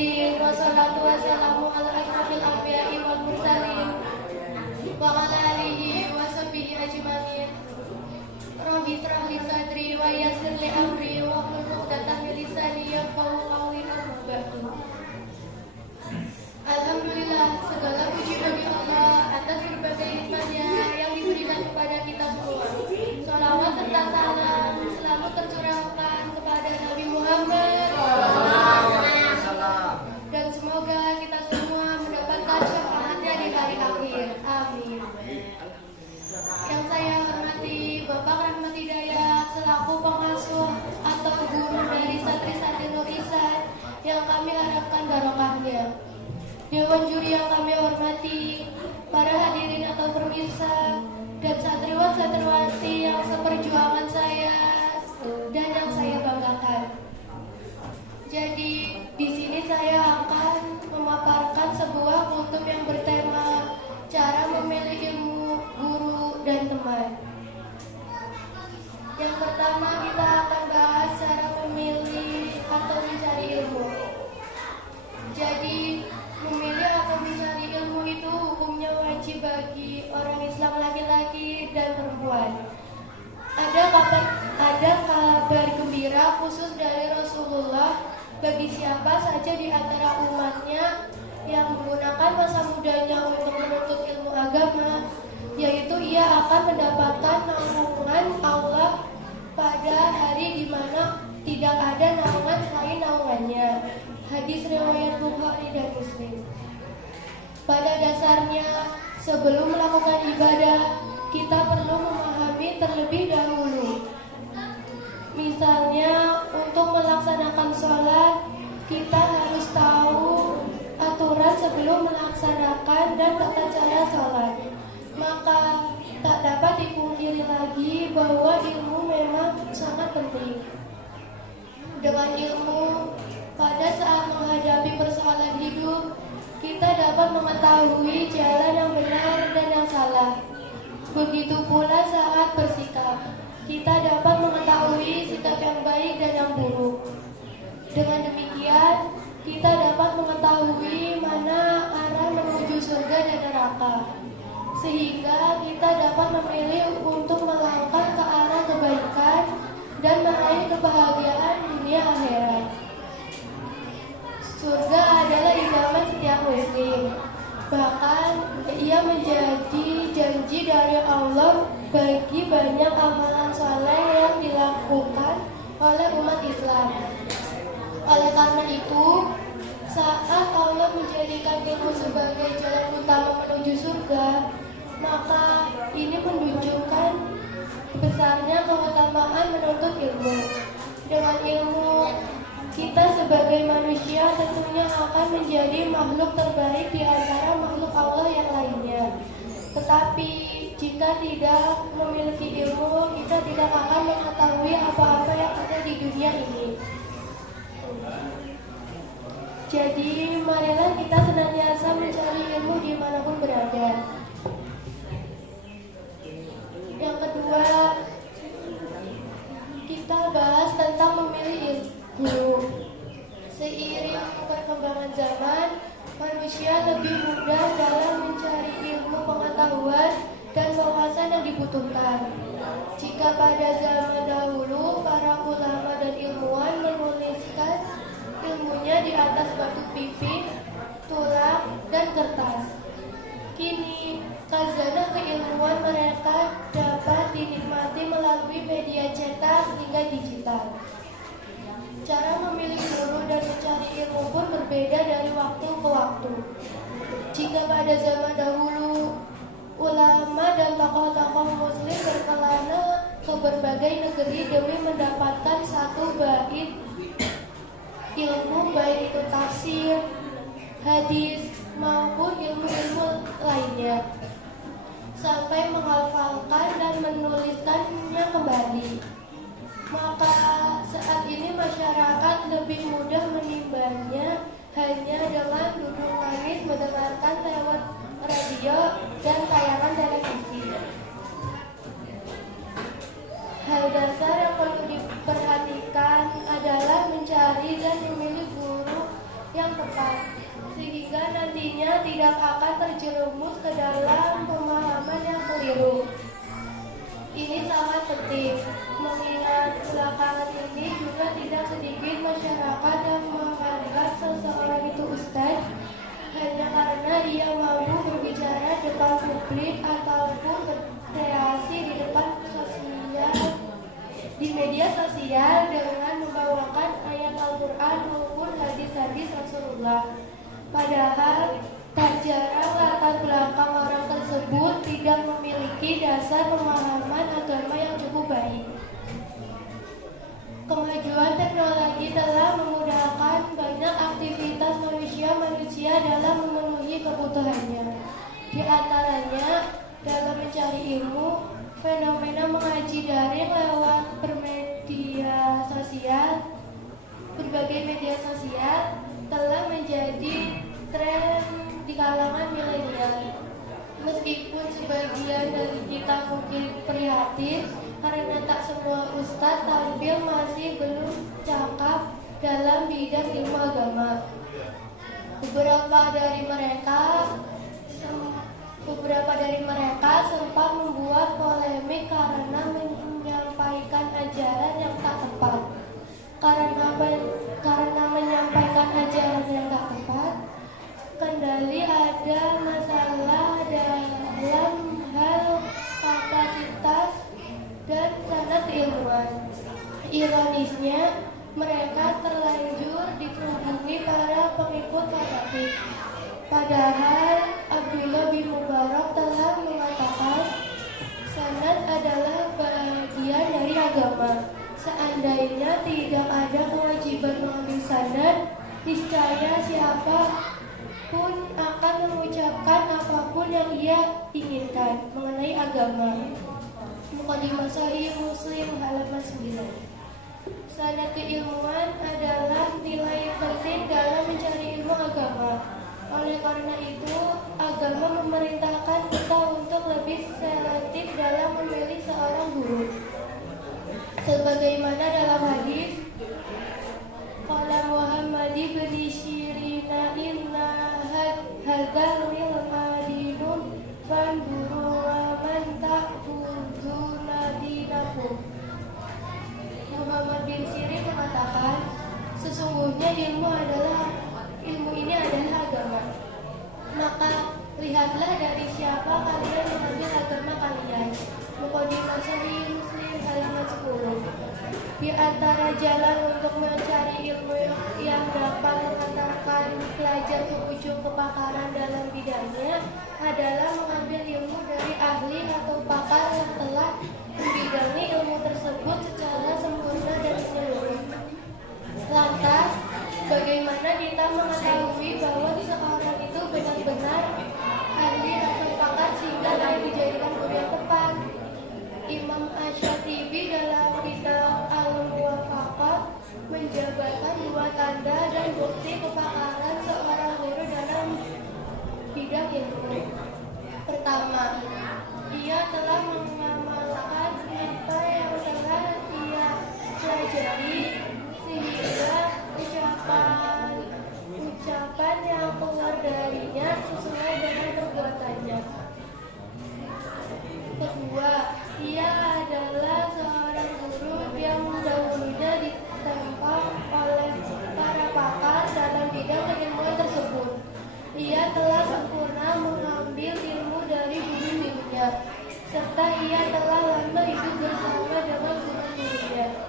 Waddin. Wassalatu wassalamu ala asyrafil anbiya'i wal mursalin wa ala alihi wa sahbihi ajmain. Rabbi shrah li sadri wa yassir li amri wahlul 'uqdatam min lisani yafqahu qawli. Alhamdulillah, segala puji bagi Allah atas berbagai nikmatnya yang diberikan kepada kita semua. Shalawat serta salam selalu tercurahkan kepada Nabi Muhammad. Dan semoga kita semua mendapatkan syafaatnya di hari akhir. Amin. Yang saya hormati Bapak Rahmat Hidayat selaku pengasuh atau guru dari santri-santri Nur Ihsan yang kami harapkan barokahnya. Dewan juri yang kami hormati, para hadirin atau pemirsa, dan santriwan-santriwati yang seperjuangan saya dan yang saya banggakan. Jadi di sini saya akan memaparkan sebuah kutub yang bertema cara memilih ilmu, guru, dan teman. Yang pertama kita akan bahas cara memilih atau mencari ilmu. Jadi memilih atau mencari ilmu itu hukumnya wajib bagi orang Islam laki-laki dan perempuan. Ada kabar gembira khusus dari Rasulullah bagi siapa saja di antara umatnya yang menggunakan masa mudanya untuk menuntut ilmu agama, yaitu ia akan mendapatkan naungan Allah pada hari di mana tidak ada naungan selain naungannya. Hadis riwayat Bukhari dan Muslim. Pada dasarnya, sebelum melakukan ibadah, kita perlu memahami terlebih dahulu. Misalnya, untuk melaksanakan sholat, kita harus tahu aturan sebelum melaksanakan dan tata cara sholat. Maka, tak dapat dipungkiri lagi bahwa ilmu memang sangat penting. Dengan ilmu, pada saat menghadapi persoalan hidup, kita dapat mengetahui jalan yang benar dan yang salah. Begitu pula saat bersikap, kita dapat mengetahui sikap yang baik dan yang buruk. Dengan demikian, kita dapat mengetahui mana arah menuju surga dan neraka. Sehingga kita dapat memilih untuk melangkah ke arah kebaikan dan meraih kebahagiaan dunia akhirat. Surga adalah idaman setiap muslim. Bahkan ia menjadi janji dari Allah bagi banyak amalan saleh yang dilakukan oleh umat Islam. Oleh karena itu, saat Allah menjadikan ilmu sebagai jalan utama menuju surga, maka ini menunjukkan besarnya keutamaan menuntut ilmu. Dengan ilmu, kita sebagai manusia tentunya akan menjadi makhluk terbaik di antara makhluk Allah yang lainnya. Tetapi jika tidak memiliki ilmu, kita tidak akan mengetahui apa-apa yang ada di dunia ini. Jadi marilah kita senantiasa mencari ilmu dimanapun berada. Yang kedua, kita bahas tentang memilih ilmu. Seiring perkembangan zaman, manusia lebih mudah dalam mencari ilmu pengetahuan dan wawasan yang dibutuhkan. Jika pada zaman dahulu para ulama dan ilmuwan menuliskan ilmunya di atas batu pipih, tulang, dan kertas, kini khazanah keilmuan mereka dapat dinikmati melalui media cetak hingga digital. Cara memilih guru dan mencari ilmu pun berbeda dari waktu ke waktu. Jika pada zaman dahulu, ulama dan tokoh-tokoh muslim berkelana ke berbagai negeri demi mendapatkan satu bait ilmu, baik itu tafsir, hadis, maupun ilmu-ilmu lainnya, sampai menghafalkan dan menuliskannya kembali. Maka saat ini masyarakat lebih mudah menimbanya hanya dengan duduk manis mendengarkan lewat radio dan tayangan televisi. Hal dasar yang perlu diperhatikan adalah mencari dan memilih guru yang tepat. tidak akan terjerumus ke dalam pemahaman yang keliru. Ini sangat penting, mengingat belakangan ini juga tidak sedikit masyarakat yang menganggap seseorang itu ustaz hanya karena ia mampu berbicara depan publik ataupun berkreasi di depan di media sosial dengan membawakan ayat Al-Quran maupun hadis-hadis Rasulullah. Padahal tak jarang latar belakang orang tersebut tidak memiliki dasar pemahaman agama yang cukup baik. Kemajuan teknologi telah memudahkan banyak aktivitas manusia dalam memenuhi kebutuhannya. Di antaranya dalam mencari ilmu, fenomena mengaji daring lewat berbagai media sosial telah menjadi tren di kalangan milenial. Meskipun sebagian dari kita mungkin prihatin karena tak semua ustadz tampil masih belum cakap dalam bidang ilmu agama. Beberapa dari mereka sempat membuat polemik karena menyampaikan ajaran yang tak tepat. Karena menyampaikan ajaran yang tak tepat, kendali ada masalah dalam hal kapasitas dan sanad keilmuan. Ironisnya, mereka terlanjur dikerubungi para pengikut fanatik. Padahal Abdullah bin Mubarak telah mengatakan sanad adalah bagian dari agama. Seandainya tidak ada kewajiban mengambil sanad, niscaya siapa pun akan mengucapkan apapun yang ia inginkan mengenai agama. Muqaddimah Sahih Muslim halaman 9. Sanad keilmuan adalah nilai penting dalam mencari ilmu agama. Oleh karena itu, agama memerintahkan kita untuk lebih selektif dalam memilih seorang guru. Sebagaimana dalam hadis, qala Muhammad bin Syirina inna hadzal ilmadinun fanzuru wa man ta'khuduna dinakum. Muhammad bin Sirin mengatakan, sesungguhnya ilmu ini adalah agama. Maka lihatlah dari siapa kalian mengambil agama kalian. Muqaddimah Sahih Muslim halaman 10. Di antara jalan untuk mencari ilmu yang dapat mengantarkan pelajar ke ujung kepakaran dalam bidangnya adalah mengambil ilmu dari ahli atau pakar yang telah membidangi ilmu tersebut secara sempurna dan menyeluruh. Lantas, bagaimana kita mengetahui bahwa seorang itu benar-benar ahli atau pakar sehingga dapat dijadikan guru yang tepat? Imam Asy-Syatibi dalam kitab Al-Muwafaqat menjabarkan dua tanda dan bukti kepakaran seorang guru dalam bidang ilmu. Pertama, ia telah mengamalkan apa yang telah ia pelajari sehingga ucapan yang keluar darinya sesuai dengan perbuatannya. Kedua, ia adalah seorang guru yang dahulunya ditempa oleh para pakar dalam bidang keilmuan tersebut. Ia telah sempurna mengambil ilmu dari guru-gurunya, serta ia telah lama hidup bersama dengan guru-gurunya,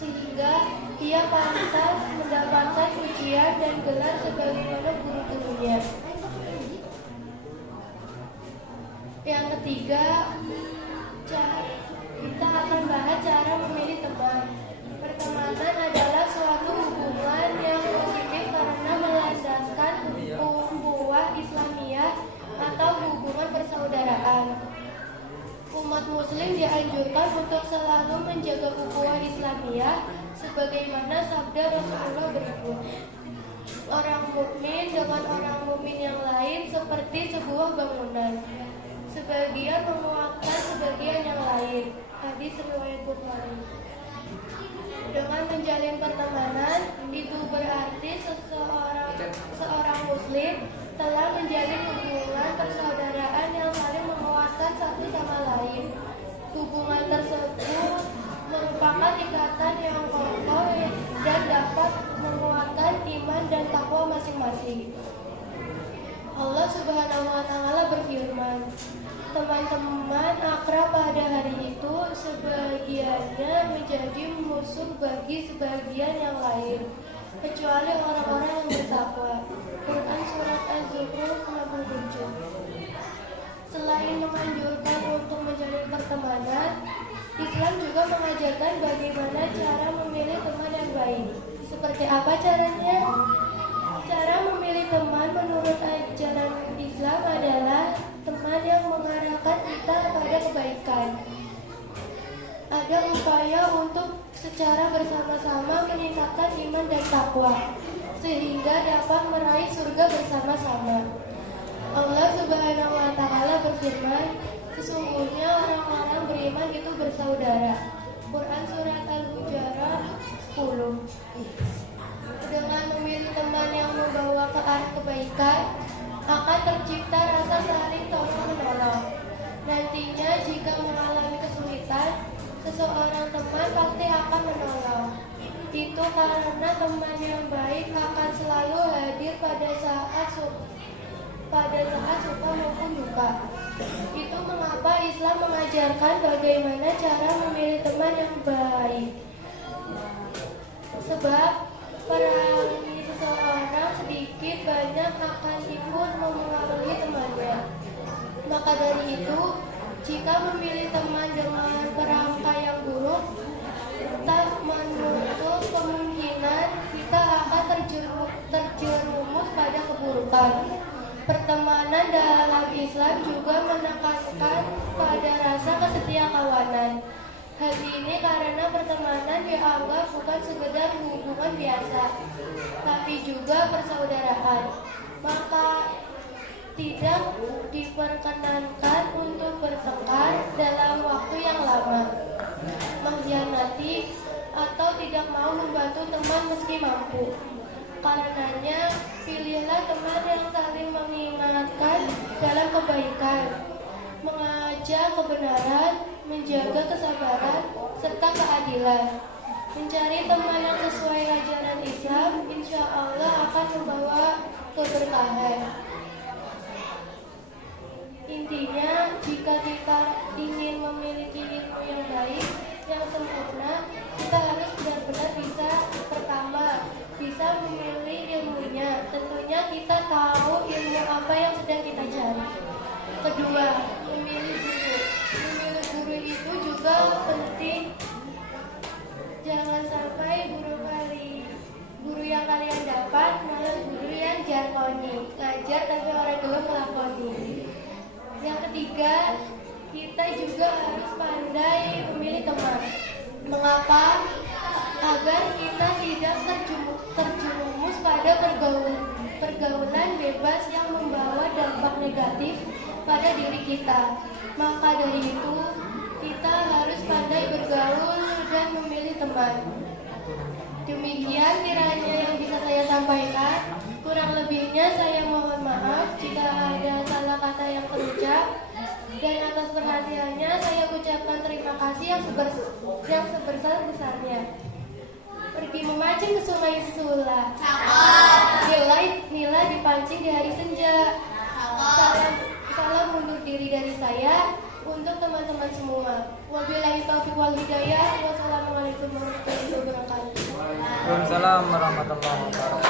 sehingga ia pantas mendapatkan pujian dan gelar sebagaimana guru-gurunya. Yang ketiga, kita akan bahas cara memilih teman. Pertemanan adalah suatu hubungan yang positif karena melandaskan ukhuwah Islamiyah atau hubungan persaudaraan. Umat muslim dianjurkan untuk selalu menjaga ukhuwah Islamiyah sebagaimana sabda Rasulullah berikut. Orang mukmin dengan orang mukmin yang lain seperti sebuah bangunan. Sebagian menguatkan sebagian yang lain. Hadis riwayat Bukhari. Dengan menjalin pertemanan, itu berarti seorang muslim telah menjalin Hubungan tersebut merupakan ikatan yang kokoh dan dapat menguatkan iman dan takwa masing-masing. Allah Subhanahu wa Ta'ala berfirman, teman-teman akrab pada hari itu sebagiannya menjadi musuh bagi sebagian yang lain, kecuali orang-orang yang bertakwa. Quran Surat Az-Zukhruf 67. Selain menganjurkan untuk menjalin pertemanan, Islam juga mengajarkan bagaimana cara memilih teman yang baik. Seperti apa caranya? Cara memilih teman menurut ajaran Islam adalah teman yang mengarahkan kita pada kebaikan. Ada upaya untuk secara bersama-sama meningkatkan iman dan takwa, sehingga dapat meraih surga bersama-sama. Allah Subhanahu wa Ta'ala berfirman, sesungguhnya orang-orang beriman itu bersaudara. Quran Surat Al-Hujurat 10. Dengan memilih teman yang membawa ke arah kebaikan, akan tercipta rasa saling tolong-menolong. Nantinya jika mengalami kesulitan, seseorang teman pasti akan menolong. Itu karena teman yang baik akan selalu hadir pada saat suka maupun duka. Itu mengapa Islam mengajarkan bagaimana cara memilih teman yang baik. Sebab perangi seseorang sedikit banyak akan ikut mempengaruhi temannya. Maka dari itu, jika memilih teman dengan kerangka yang buruk, tak menutup kemungkinan kita akan terjerumus pada keburukan. Pertemanan dalam Islam juga menekankan pada rasa kesetiakawanan. Hal ini karena pertemanan dianggap bukan sekedar hubungan biasa, tapi juga persaudaraan. Maka tidak diperkenankan untuk bertengkar dalam waktu yang lama, mengkhianati atau tidak mau membantu teman meski mampu. Karenanya, pilihlah teman yang saling mengingatkan dalam kebaikan, mengajak kebenaran, menjaga kesabaran, serta keadilan. Mencari teman yang sesuai ajaran Islam, insya Allah akan membawa keberkahan. Intinya, jika kita ingin memiliki ilmu yang baik, yang sempurna, kita harus benar-benar bisa memilih ilmunya. Tentunya kita tahu ilmu apa yang sedang kita cari. Kedua, memilih guru. Memilih guru itu juga penting. Jangan sampai guru yang kalian dapat malah guru yang jargoni, ngajar tapi orang tua melakoni. Yang ketiga, kita juga harus pandai memilih teman. Mengapa? Agar kita tidak terjerumus pada pergaulan bebas yang membawa dampak negatif pada diri kita. Maka dari itu, kita harus pandai bergaul dan memilih teman. Demikian kiranya yang bisa saya sampaikan. Kurang lebihnya saya mohon maaf jika ada salah kata yang terucap. Dan atas perhatiannya saya ucapkan terima kasih yang sebesar-besarnya. Pergi memancing ke Sungai Sula, nila dipancing di hari senja. Salam undur diri dari saya untuk teman-teman semua. Wabillahi taufiq wal hidayah. Wassalamualaikum warahmatullahi wabarakatuh. Waalaikumsalam warahmatullahi wabarakatuh.